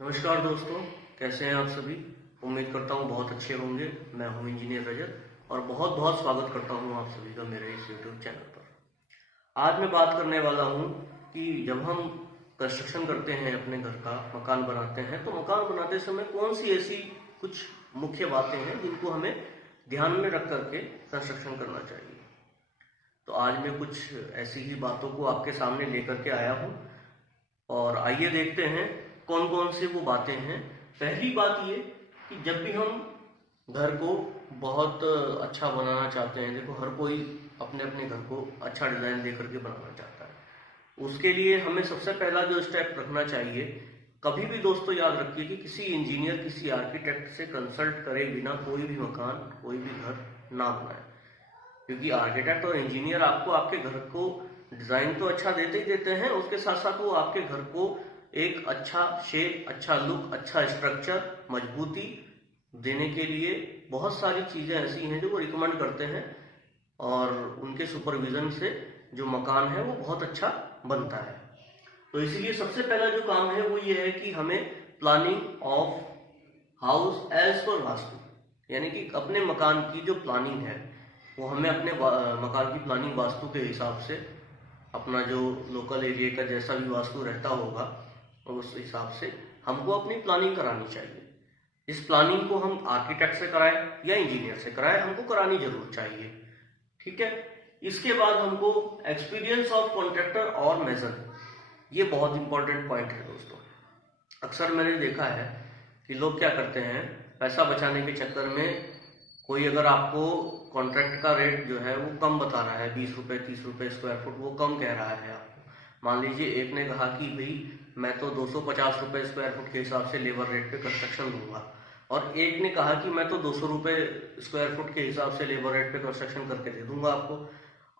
नमस्कार दोस्तों, कैसे हैं आप सभी। उम्मीद करता हूँ बहुत अच्छे होंगे। मैं हूँ इंजीनियर रजत और बहुत बहुत स्वागत करता हूँ आप सभी का मेरे इस यूट्यूब चैनल पर। आज मैं बात करने वाला हूँ कि जब हम कंस्ट्रक्शन करते हैं, अपने घर का मकान बनाते हैं, तो मकान बनाते समय कौन सी ऐसी कुछ मुख्य बातें हैं जिनको हमें ध्यान में रख करके कंस्ट्रक्शन करना चाहिए। तो आज मैं कुछ ऐसी ही बातों को आपके सामने लेकर के आया हूँ और आइए देखते हैं कौन कौन सी वो बातें हैं। पहली बात ये कि जब भी हम घर को बहुत अच्छा बनाना चाहते हैं, देखो हर कोई अपने अपने घर को अच्छा डिजाइन दे करके बनाना चाहता है। उसके लिए हमें सबसे पहला जो स्टेप रखना चाहिए, कभी भी दोस्तों याद रखिए कि किसी इंजीनियर, किसी आर्किटेक्ट से कंसल्ट करे बिना कोई भी मकान, कोई भी घर ना बनाए। क्योंकि आर्किटेक्ट और इंजीनियर आपको आपके घर को डिजाइन तो अच्छा देते ही देते हैं, उसके साथ साथ वो आपके घर को एक अच्छा शेप, अच्छा लुक, अच्छा स्ट्रक्चर, मजबूती देने के लिए बहुत सारी चीजें ऐसी हैं जो वो रिकमेंड करते हैं और उनके सुपरविजन से जो मकान है वो बहुत अच्छा बनता है। तो इसलिए सबसे पहला जो काम है वो ये है कि हमें planning of house as per vastu, यानी कि अपने मकान की जो प्लानिंग है वो हमें अपने मकान की प्लानिंग वास्तु के हिसाब से, अपना जो लोकल एरिया का जैसा भी वास्तु रहता होगा उस हिसाब से हमको अपनी प्लानिंग करानी चाहिए। इस प्लानिंग को हम आर्किटेक्ट से कराएं या इंजीनियर से कराएं, हमको करानी जरूर चाहिए। ठीक है। इसके बाद हमको एक्सपीरियंस ऑफ कॉन्ट्रैक्टर और मेजर, ये बहुत इंपॉर्टेंट पॉइंट है दोस्तों। अक्सर मैंने देखा है कि लोग क्या करते हैं, पैसा बचाने के चक्कर में कोई अगर आपको कॉन्ट्रैक्ट का रेट जो है वो कम बता रहा है, 20 रुपए 30 रुपए स्क्वायर फुट, वो कम कह रहा है आपको। मान लीजिए एक ने कहा कि भाई मैं तो 250 रुपए स्क्वायर फुट के हिसाब से लेबर रेट पे कंस्ट्रक्शन दूंगा, और एक ने कहा कि मैं तो 200 रुपए स्क्वायर फुट के हिसाब से लेबर रेट पे कंस्ट्रक्शन करके दे दूंगा आपको।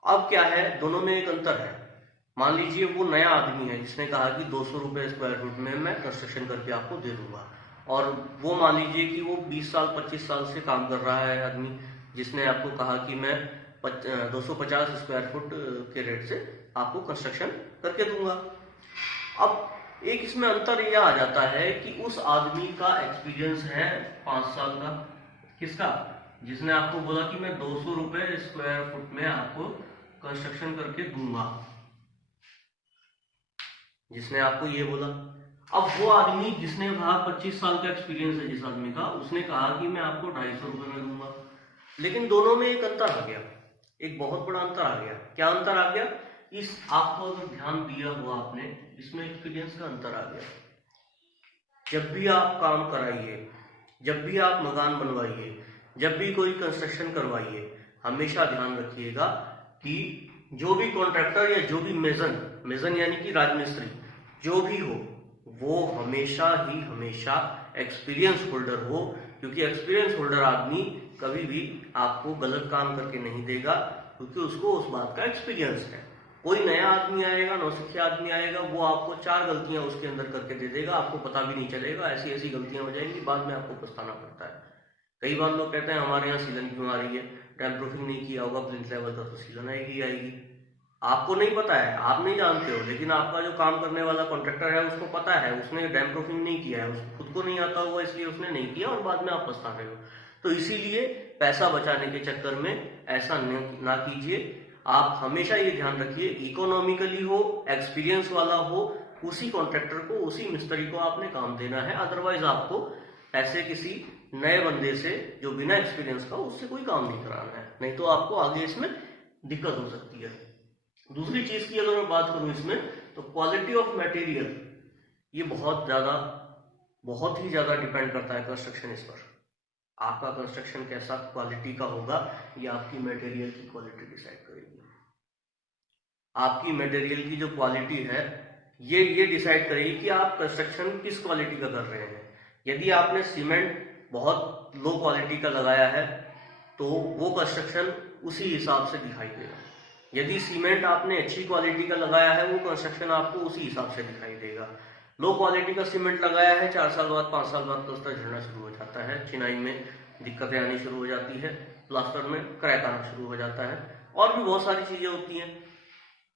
अब क्या है, दोनों में एक अंतर है। मान लीजिए वो नया आदमी है जिसने कहा कि 200 रुपए स्क्वायर फुट में मैं कंस्ट्रक्शन करके आपको दे दूंगा, और वो मान लीजिए कि वो 20 साल 25 साल से काम कर रहा है आदमी, जिसने आपको कहा कि मैं 250 स्क्वायर फुट के रेट से आपको कंस्ट्रक्शन करके दूंगा। अब एक इसमें अंतर यह आ जाता है कि उस आदमी का एक्सपीरियंस है 5 साल का। किसका? जिसने आपको बोला कि मैं 200 रुपए स्क्वायर फुट में आपको कंस्ट्रक्शन करके दूंगा, जिसने आपको ये बोला। अब वो आदमी जिसने कहा 25 साल का एक्सपीरियंस है जिस आदमी का, उसने कहा कि मैं आपको 250 रुपए में दूंगा। लेकिन दोनों में एक अंतर आ गया, एक बहुत बड़ा अंतर आ गया। क्या अंतर आ गया? इस आपको अगर ध्यान दिया हुआ आपने, इसमें एक्सपीरियंस का अंतर आ गया। जब भी आप काम कराइए, जब भी आप मकान बनवाइए, जब भी कोई कंस्ट्रक्शन करवाइए, हमेशा ध्यान रखिएगा कि जो भी कॉन्ट्रैक्टर या जो भी मेजन यानी कि राजमिस्त्री जो भी हो, वो हमेशा ही हमेशा एक्सपीरियंस होल्डर हो। क्योंकि एक्सपीरियंस होल्डर आदमी कभी भी आपको गलत काम करके नहीं देगा, क्योंकि उसको उस बात का एक्सपीरियंस है। कोई नया आदमी आएगा, नौसिखिया आदमी आएगा, वो आपको 4 गलतियां उसके अंदर करके दे देगा, आपको पता भी नहीं चलेगा। ऐसी ऐसी गलतियां हो जाएंगी, बाद में आपको पछताना पड़ता है। कई बार लोग कहते हैं हमारे यहाँ सीलन क्यों आ रही है, डैम प्रूफिंग नहीं किया होगा प्लिंथ लेवल का, तो सीलन आएगी आएगी। आपको नहीं पता है, आप नहीं जानते हो, लेकिन आपका जो काम करने वाला कॉन्ट्रैक्टर है उसको पता है, उसने डैम प्रूफिंग नहीं किया है, उसको खुद को नहीं आता हुआ इसलिए उसने नहीं किया, और बाद में आप पछता रहे हो। तो इसीलिए पैसा बचाने के चक्कर में ऐसा ना कीजिए। आप हमेशा ये ध्यान रखिए, इकोनॉमिकली हो, एक्सपीरियंस वाला हो, उसी कॉन्ट्रैक्टर को, उसी मिस्त्री को आपने काम देना है। अदरवाइज आपको ऐसे किसी नए बंदे से जो बिना एक्सपीरियंस का, उससे कोई काम नहीं कराना है, नहीं तो आपको आगे इसमें दिक्कत हो सकती है। दूसरी चीज की अगर मैं बात करूं इसमें, तो क्वालिटी ऑफ मटेरियल, ये बहुत ही ज्यादा डिपेंड करता है कंस्ट्रक्शन इस पर। आपका कंस्ट्रक्शन कैसा क्वालिटी का होगा, ये आपकी मटेरियल की क्वालिटी डिसाइड करेगी। आपकी मटेरियल की जो क्वालिटी है ये डिसाइड करेगी कि आप कंस्ट्रक्शन किस क्वालिटी का कर रहे हैं। यदि आपने सीमेंट बहुत लो क्वालिटी का लगाया है तो वो कंस्ट्रक्शन उसी हिसाब से दिखाई देगा। यदि सीमेंट आपने अच्छी क्वालिटी का लगाया है, वो कंस्ट्रक्शन आपको उसी हिसाब से दिखाई देगा। लो क्वालिटी का सीमेंट लगाया है, 4 साल बाद 5 साल बाद तो उसका झड़ना शुरू हो जाता है, चिनाई में दिक्कतें आनी शुरू हो जाती है, प्लास्टर में क्रैक आना शुरू हो जाता है, और भी बहुत सारी चीजें होती हैं।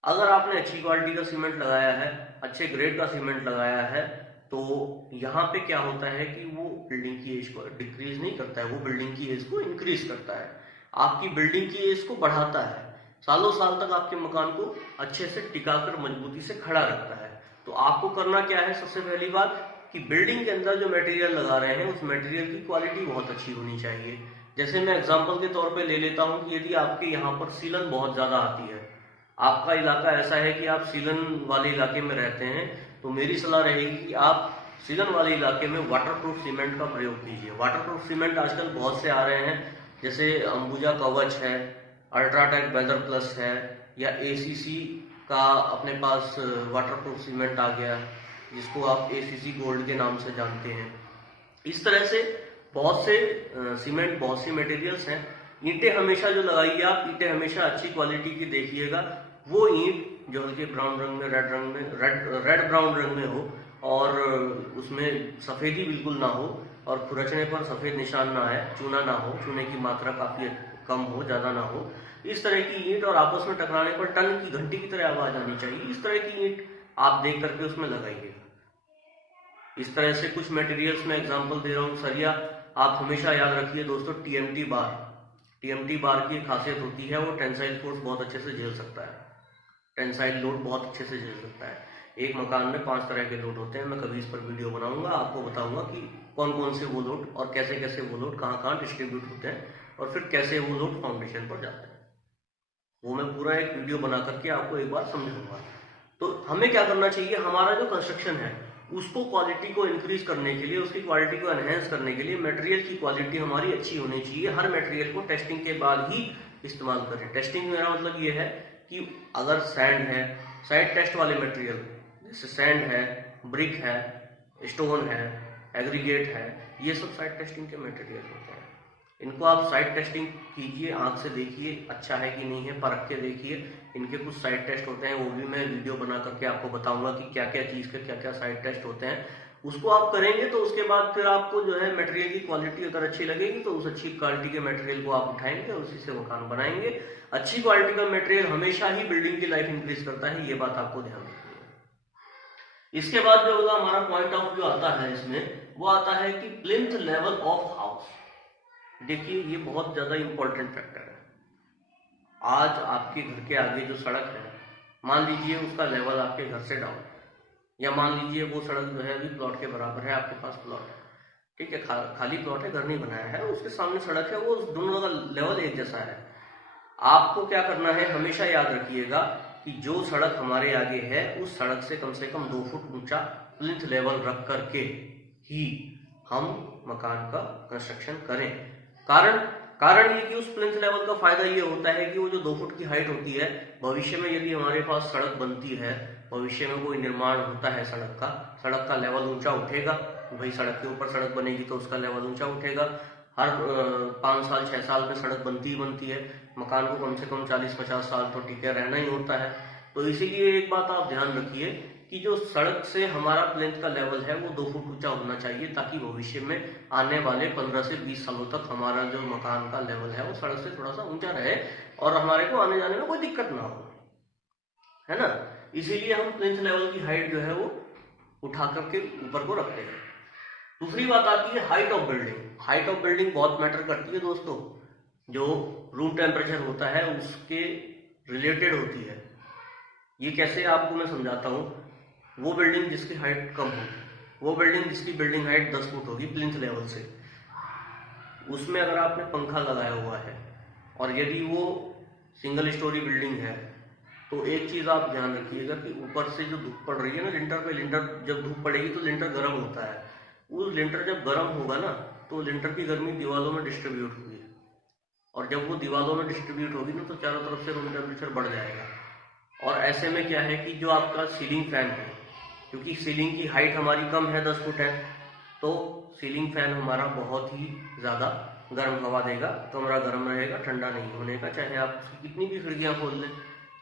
अगर आपने अच्छी क्वालिटी का सीमेंट लगाया है, अच्छे ग्रेड का सीमेंट लगाया है, तो यहाँ पे क्या होता है कि वो बिल्डिंग की एज को डिक्रीज नहीं करता है, वो बिल्डिंग की एज को इंक्रीज करता है, आपकी बिल्डिंग की एज को बढ़ाता है, सालों साल तक आपके मकान को अच्छे से टिकाकर मजबूती से खड़ा रखता है। तो आपको करना क्या है, सबसे पहली बात कि बिल्डिंग के अंदर जो मटेरियल लगा रहे हैं उस मटेरियल की क्वालिटी बहुत अच्छी होनी चाहिए। जैसे मैं एग्जांपल के तौर पे ले लेता हूं कि यदि आपके यहाँ पर सीलन बहुत ज्यादा आती है, आपका इलाका ऐसा है कि आप सीलन वाले इलाके में रहते हैं, तो मेरी सलाह रहेगी कि आप सीलन वाले इलाके में वाटरप्रूफ सीमेंट का प्रयोग कीजिए। वाटरप्रूफ सीमेंट आजकल बहुत से आ रहे हैं, जैसे अंबुजा कवच है, अल्ट्राटेक वेदर प्लस है, या एसीसी का अपने पास वाटरप्रूफ सीमेंट आ गया जिसको आप एसीसी गोल्ड के नाम से जानते हैं। इस तरह से बहुत से सीमेंट, बहुत सी मटेरियल्स हैं। ईंटें हमेशा जो लगाइए आप, ईंटें हमेशा अच्छी क्वालिटी की देखिएगा। वो ईंट जो हल्के ब्राउन रंग में, रेड ब्राउन रंग में हो और उसमें सफेदी बिल्कुल ना हो और खुरचने पर सफेद निशान ना आए, चूना ना हो, चूने की मात्रा काफी कम हो, ज्यादा ना हो। इस तरह की ईंट और आपस में टकराने पर टन की घंटी की तरह आवाज आनी चाहिए, इस तरह की ईंट आप देख करके उसमें लगाइएगा। इस तरह से कुछ मटेरियल्स में एग्जांपल दे रहा हूँ। सरिया आप हमेशा याद रखिए दोस्तों, टीएमटी बार की खासियत होती है वो टेंसाइल फोर्स बहुत अच्छे से झेल सकता है, टेंसाइल लोड बहुत अच्छे से झेल सकता है। एक मकान में 5 तरह के लोड होते हैं, मैं कभी इस पर वीडियो बनाऊंगा, आपको बताऊंगा कि कौन कौन से वो लोड और कैसे कैसे वो लोड कहाँ डिस्ट्रीब्यूट होते हैं और फिर कैसे वो लोड फाउंडेशन पर जाते हैं। वो मैं पूरा एक वीडियो बना करके आपको एक बार समझाऊंगा। तो हमें क्या करना चाहिए, हमारा जो कंस्ट्रक्शन है उसको क्वालिटी को इंक्रीज करने के लिए, उसकी क्वालिटी को एनहेंस करने के लिए मटेरियल की क्वालिटी हमारी अच्छी होनी चाहिए। हर मटेरियल को टेस्टिंग के बाद ही इस्तेमाल करें। टेस्टिंग मेरा मतलब ये है कि अगर सैंड है, साइड टेस्ट वाले मटेरियल जैसे सैंड है, ब्रिक है, स्टोन है, एग्रीगेट है, ये सब साइड टेस्टिंग के मटेरियल होते हैं। इनको आप साइड टेस्टिंग कीजिए, आंख से देखिए अच्छा है कि नहीं है, परख के देखिए। इनके कुछ साइड टेस्ट होते हैं, वो भी मैं वीडियो बना करके आपको बताऊंगा कि क्या क्या चीज के क्या क्या साइड टेस्ट होते हैं। उसको आप करेंगे तो उसके बाद फिर आपको जो है मटेरियल की क्वालिटी अगर अच्छी लगेगी तो उस अच्छी क्वालिटी के मटेरियल को आप उठाएंगे और उसी से मकान बनाएंगे। अच्छी क्वालिटी का मटेरियल हमेशा ही बिल्डिंग की लाइफ इंक्रीज करता है, ये बात आपको ध्यान रखनी है। इसके बाद जो हमारा पॉइंट ऑफ व्यू आता है इसमें, वो आता है कि प्लिंथ लेवल ऑफ हाउस। देखिए ये बहुत ज्यादा इंपॉर्टेंट फैक्टर है। आज आपके घर के आगे जो सड़क है, मान लीजिए उसका लेवल आपके घर से डाउन, या मान लीजिए वो सड़क जो है अभी प्लॉट के बराबर है, आपके पास प्लॉट है, ठीक है, खाली प्लॉट है, घर नहीं बनाया है, उसके सामने सड़क है, वो दोनों का लेवल एक जैसा है। आपको क्या करना है, हमेशा याद रखिएगा कि जो सड़क हमारे आगे है उस सड़क से कम 2 फुट ऊंचा प्लिंथ लेवल रख करके ही हम मकान का कंस्ट्रक्शन करें। कारण ये कि उस प्लिंथ लेवल का फायदा ये होता है कि वो जो 2 फुट की हाइट होती है, भविष्य में यदि हमारे पास सड़क बनती है, भविष्य में कोई निर्माण होता है सड़क का लेवल ऊंचा उठेगा। भाई सड़क के ऊपर सड़क बनेगी तो उसका लेवल ऊंचा उठेगा। हर 5 साल 6 साल में सड़क बनती ही बनती है, मकान को कम से कम 40-50 साल तो टिके रहना ही होता है। तो इसीलिए एक बात आप ध्यान रखिए कि जो सड़क से हमारा प्लिंथ का लेवल है वो 2 फुट ऊंचा होना चाहिए, ताकि भविष्य में आने वाले 15 से 20 सालों तक हमारा जो मकान का लेवल है वो सड़क से थोड़ा सा ऊंचा रहे और हमारे को आने जाने में कोई दिक्कत ना हो, है ना। इसीलिए हम प्लिंथ लेवल की हाइट जो है वो उठा करके ऊपर को रखते हैं। दूसरी बात आती है height of building. Height of building बहुत मैटर करती है दोस्तों, जो रूम टेम्परेचर होता है उसके रिलेटेड होती है। ये कैसे आपको मैं समझाता हूँ। वो बिल्डिंग जिसकी हाइट कम होगी, वो बिल्डिंग जिसकी बिल्डिंग हाइट 10 फुट होगी प्लिंथ लेवल से, उसमें अगर आपने पंखा लगाया हुआ है और यदि वो सिंगल स्टोरी बिल्डिंग है, तो एक चीज आप ध्यान रखिएगा कि ऊपर से जो धूप पड़ रही है ना लिंटर पे, लिंटर जब धूप पड़ेगी तो लिंटर गर्म होता है। वो लिंटर जब गर्म होगा ना तो लिंटर की गर्मी दीवारों में डिस्ट्रीब्यूट होगी, और जब वो दीवारों में डिस्ट्रीब्यूट होगी ना तो चारों तरफ से रूम टेम्परेचर बढ़ जाएगा। और ऐसे में क्या है कि जो आपका सीलिंग फैन है, क्योंकि सीलिंग की हाइट हमारी कम है, 10 फुट है, तो सीलिंग फैन हमारा बहुत ही ज्यादा गर्म हवा देगा, कमरा गर्म रहेगा, ठंडा नहीं होने का। चाहे आप उसकी कितनी भी खिड़कियां खोल दें,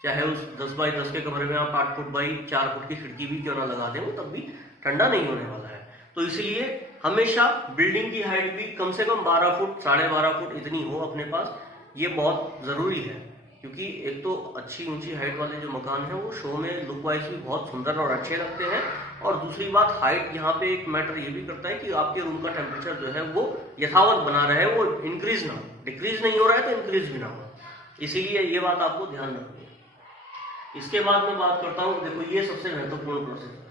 चाहे उस 10 बाई 10 के कमरे में आप 8 फुट बाई 4 फुट की खिड़की भी क्यों ना लगा दें, वो तब भी ठंडा नहीं होने वाला है। तो इसलिए हमेशा बिल्डिंग की हाइट भी कम से कम 12 फुट 12.5 फुट इतनी हो अपने पास, ये बहुत जरूरी है। क्योंकि एक तो अच्छी ऊंची हाइट वाले जो मकान है वो शो में लुक वाइज भी बहुत सुंदर और अच्छे लगते हैं, और दूसरी बात हाइट यहाँ पे एक मैटर ये भी करता है कि आपके रूम का टेम्परेचर जो है वो यथावत बना रहे, वो इंक्रीज ना हो, डिक्रीज नहीं हो रहा है तो इंक्रीज भी ना हो, इसीलिए ये बात आपको ध्यान रखनी है। इसके बाद मैं बात करता हूँ, देखो ये सबसे महत्वपूर्ण प्रोसेस है,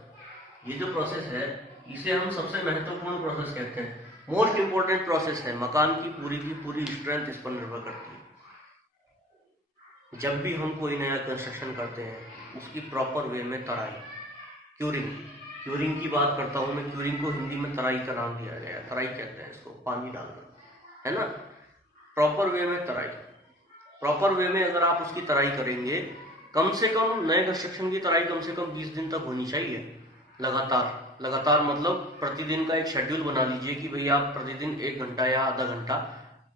ये जो प्रोसेस है इसे हम सबसे महत्वपूर्ण प्रोसेस कहते हैं, मोस्ट इंपोर्टेंट प्रोसेस है, मकान की पूरी स्ट्रेंथ इस पर निर्भर करती है। जब भी हम कोई नया कंस्ट्रक्शन करते हैं उसकी प्रॉपर वे में तराई, क्यूरिंग की बात करता हूं मैं, क्यूरिंग को हिंदी में तराई का नाम दिया गया है, तराई कहते हैं इसको, पानी डालकर, है ना। प्रॉपर वे में तराई, प्रॉपर वे में अगर आप उसकी तराई करेंगे, कम से कम नए कंस्ट्रक्शन की तराई कम से कम 20 दिन तक होनी चाहिए, लगातार मतलब प्रतिदिन का एक शेड्यूल बना लीजिए कि भाई आप प्रतिदिन 1 घंटा या आधा घंटा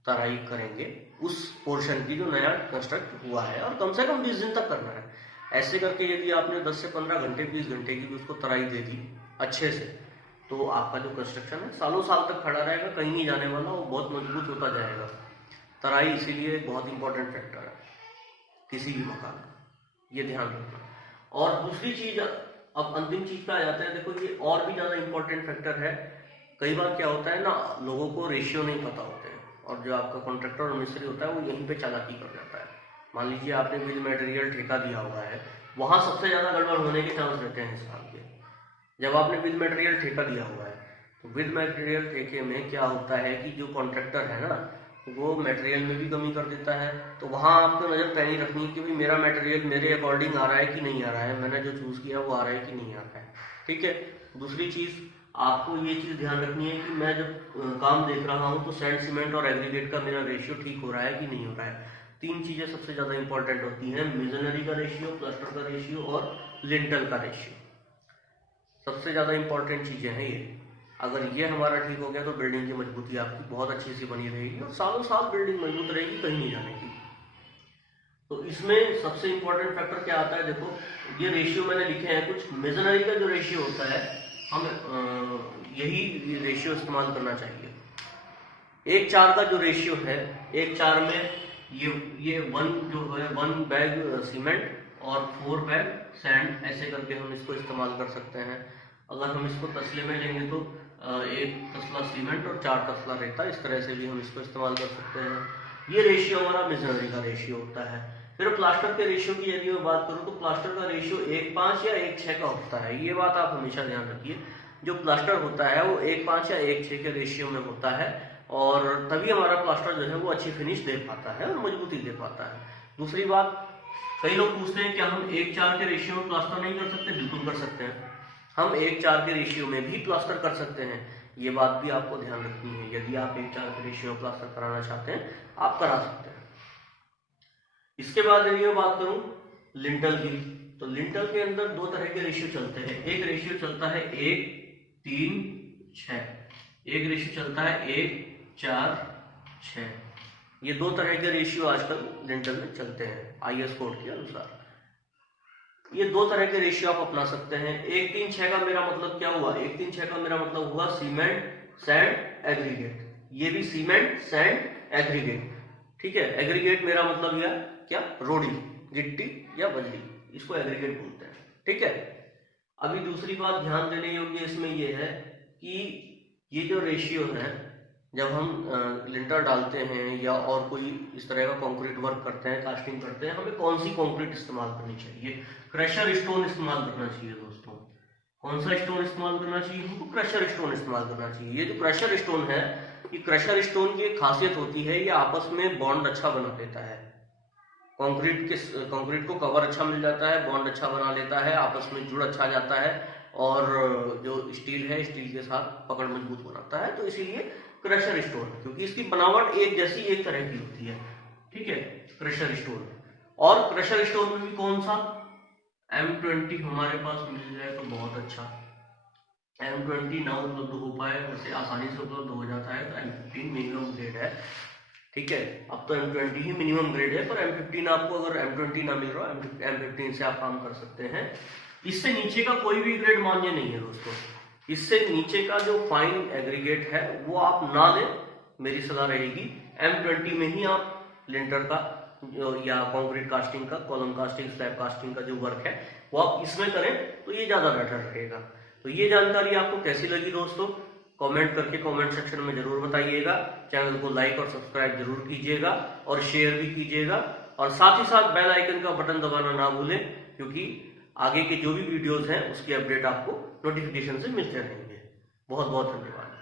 तराई करेंगे उस पोर्शन की जो नया कंस्ट्रक्ट हुआ है, और कम से कम 20 दिन तक करना है। ऐसे करके यदि आपने 10 से 15 घंटे 20 घंटे की भी उसको तराई दे दी अच्छे से, तो आपका जो कंस्ट्रक्शन है सालों साल तक खड़ा रहेगा, कहीं नहीं जाने वाला, वो बहुत मजबूत होता जाएगा। तराई इसीलिए एक बहुत इंपॉर्टेंट फैक्टर है किसी भी मकान का, ये ध्यान रखना। और दूसरी चीज, अब अंतिम चीज पे आ जाते हैं, देखो ये और भी ज्यादा इंपॉर्टेंट फैक्टर है। कई बार क्या होता है ना, लोगों को रेशियो नहीं पता होते हैं, और जो आपका कॉन्ट्रैक्टर और मिस्त्री होता है वो यहीं पे चालाकी कर जाता है। मान लीजिए आपने बिल मटेरियल ठेका दिया हुआ है, वहां सबसे ज्यादा गड़बड़ होने के चांस रहते हैं इस काम के। जब आपने बिल मटेरियल ठेका दिया हुआ है तो बिल मटेरियल ठेके में क्या होता है कि जो कॉन्ट्रैक्टर है ना, वो मटेरियल में भी कमी कर देता है, तो वहां आपको नजर पैनी रखनी है कि भाई मेरा मटेरियल मेरे अकॉर्डिंग आ रहा है कि नहीं आ रहा है, मैंने जो चूज किया वो आ रहा है कि नहीं आ रहा है, ठीक है। दूसरी चीज आपको ये चीज ध्यान रखनी है कि मैं जब काम देख रहा हूँ तो सैंड सीमेंट और एग्रीगेट का मेरा रेशियो ठीक हो रहा है कि नहीं हो रहा है। 3 चीजें सबसे ज्यादा इंपॉर्टेंट होती हैं, मेसनरी का रेशियो, प्लास्टर का रेशियो और लिंटल का रेशियो, सबसे ज्यादा इंपॉर्टेंट चीजें हैं ये। अगर ये हमारा ठीक हो गया तो बिल्डिंग की मजबूती आपकी बहुत अच्छी सी बनी रहेगी, और सालों साल बिल्डिंग मजबूत रहेगी, कहीं नहीं जाने की। तो इसमें सबसे इंपॉर्टेंट फैक्टर क्या आता है, देखो ये रेशियो मैंने लिखे हैं कुछ। मेसनरी का जो रेशियो होता है, हम यही रेशियो इस्तेमाल करना चाहिए। 1:4 का जो रेशियो है, 1:4 में ये 1 जो है 1 बैग सीमेंट और 4 बैग सैंड, ऐसे करके हम इसको इस्तेमाल कर सकते हैं। अगर हम इसको तसले में लेंगे तो 1 तसला सीमेंट और 4 तसला रेता, इस तरह से भी हम इसको इस्तेमाल कर सकते हैं। ये रेशियो हमारा मेसनरी का रेशियो होता है। फिर प्लास्टर के रेशियो की यदि मैं बात करूं तो प्लास्टर का रेशियो 1:5 या 1:6 का होता है, ये बात आप हमेशा ध्यान रखिए। जो प्लास्टर होता है वो 1:5 या 1:6 के रेशियो में होता है, और तभी हमारा प्लास्टर जो है वो अच्छी फिनिश दे पाता है और मजबूती दे पाता है। दूसरी बात, कई लोग पूछते हैं क्या हम 1:4 के रेशियो में प्लास्टर नहीं कर सकते? बिल्कुल कर सकते हैं, हम 1:4 के रेशियो में भी प्लास्टर कर सकते हैं, ये बात भी आपको ध्यान रखनी है। यदि आप 1:4 के रेशियो में प्लास्टर कराना चाहते हैं आप करा सकते हैं। इसके बाद यदि मैं बात करूं लिंटल की, तो लिंटल के अंदर 2 तरह के रेशियो चलते हैं। एक रेशियो चलता है 1:3:6, एक रेशियो चलता है 1:4:6। ये 2 तरह के रेशियो आजकल लिंटल में चलते हैं IS कोड के अनुसार। ये 2 तरह के रेशियो आप अपना सकते हैं। 1:3:6 का मेरा मतलब क्या हुआ? 1:3:6 का मेरा मतलब हुआ सीमेंट सैंड एग्रीगेट, ये भी सीमेंट सैंड एग्रीगेट, ठीक है। एग्रीगेट मेरा मतलब यह क्या, रोड़ी, गिट्टी या बजरी, इसको एग्रीगेट बोलते हैं, ठीक है। अभी दूसरी बात ध्यान देने योग्य इसमें यह है कि ये जो रेशियो है, जब हम लिंटर डालते हैं या और कोई इस तरह का कंक्रीट वर्क करते हैं, कास्टिंग करते हैं, हमें कौन सी कंक्रीट इस्तेमाल करनी चाहिए? क्रशर स्टोन इस्तेमाल करना चाहिए दोस्तों। कौन सा स्टोन इस्तेमाल करना चाहिए? हमको क्रशर स्टोन इस्तेमाल करना चाहिए। ये जो क्रशर स्टोन है, ये क्रशर स्टोन की एक खासियत होती है, ये आपस में बॉन्ड अच्छा बना देता है। कंक्रीट को कवर अच्छा मिल जाता है, बॉन्ड अच्छा बना लेता है, आपस में जुड़ अच्छा जाता है, और जो स्टील है स्टील के साथ पकड़ मजबूत बनाता है। तो इसीलिए क्रशर स्टोन, क्योंकि इसकी बनावट एक जैसी एक तरह की होती है, ठीक है, क्रशर स्टोन। और क्रशर स्टोन में भी कौन सा? M20 हमारे पास मिल जाए तो बहुत अच्छा। M20 ना उपलब्ध हो पाए, वैसे आसानी से उपलब्ध हो जाता है, तो M15 मिनिमम ग्रेड है, ठीक है। अब तो M20 ही मिनिमम ग्रेड है, पर M15 आपको, अगर M20 ना मिल रहा M15 से आप काम कर सकते हैं। इससे नीचे का कोई भी ग्रेड मान्य नहीं है दोस्तों। इससे नीचे का जो फाइन एग्रीगेट है वो आप ना लें, मेरी सलाह रहेगी। M20 में ही आप लिंटर का या कंक्रीट कास्टिंग का, कॉलम कास्टिंग, स्लैब कास्टिंग का जो वर्क है वो आप इसमें करें तो ये ज्यादा बेटर रहेगा। तो ये जानकारी आपको कैसी लगी दोस्तों, कमेंट करके कमेंट सेक्शन में जरूर बताइएगा। चैनल को लाइक और सब्सक्राइब जरूर कीजिएगा और शेयर भी कीजिएगा, और साथ ही साथ बेल आइकन का बटन दबाना ना भूलें, क्योंकि आगे के जो भी वीडियोस हैं उसकी अपडेट आपको नोटिफिकेशन से मिलते रहेंगे। बहुत बहुत धन्यवाद।